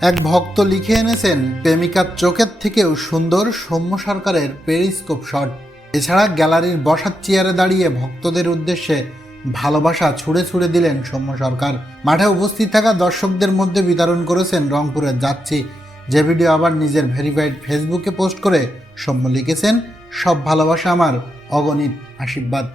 এক ভক্ত লিখে এনেছেন প্রেমিকার চোখের থেকেও সুন্দর সৌম্য সরকারের পেরিস্কোপ শট। এছাড়া গ্যালারির বসার চেয়ারে দাঁড়িয়ে ভক্তদের উদ্দেশ্যে ভালোবাসা ছুড়ে ছুড়ে দিলেন সৌম্য সরকার। মাঠে উপস্থিত থাকা দর্শকদের মধ্যে বিতরণ করেছেন রংপুরের যাচ্ছি যে ভিডিও আবার নিজের ভেরিফাইড ফেসবুকে পোস্ট করে সৌম্য লিখেছেন, সব ভালোবাসা আমার, অগণিত আশীর্বাদ।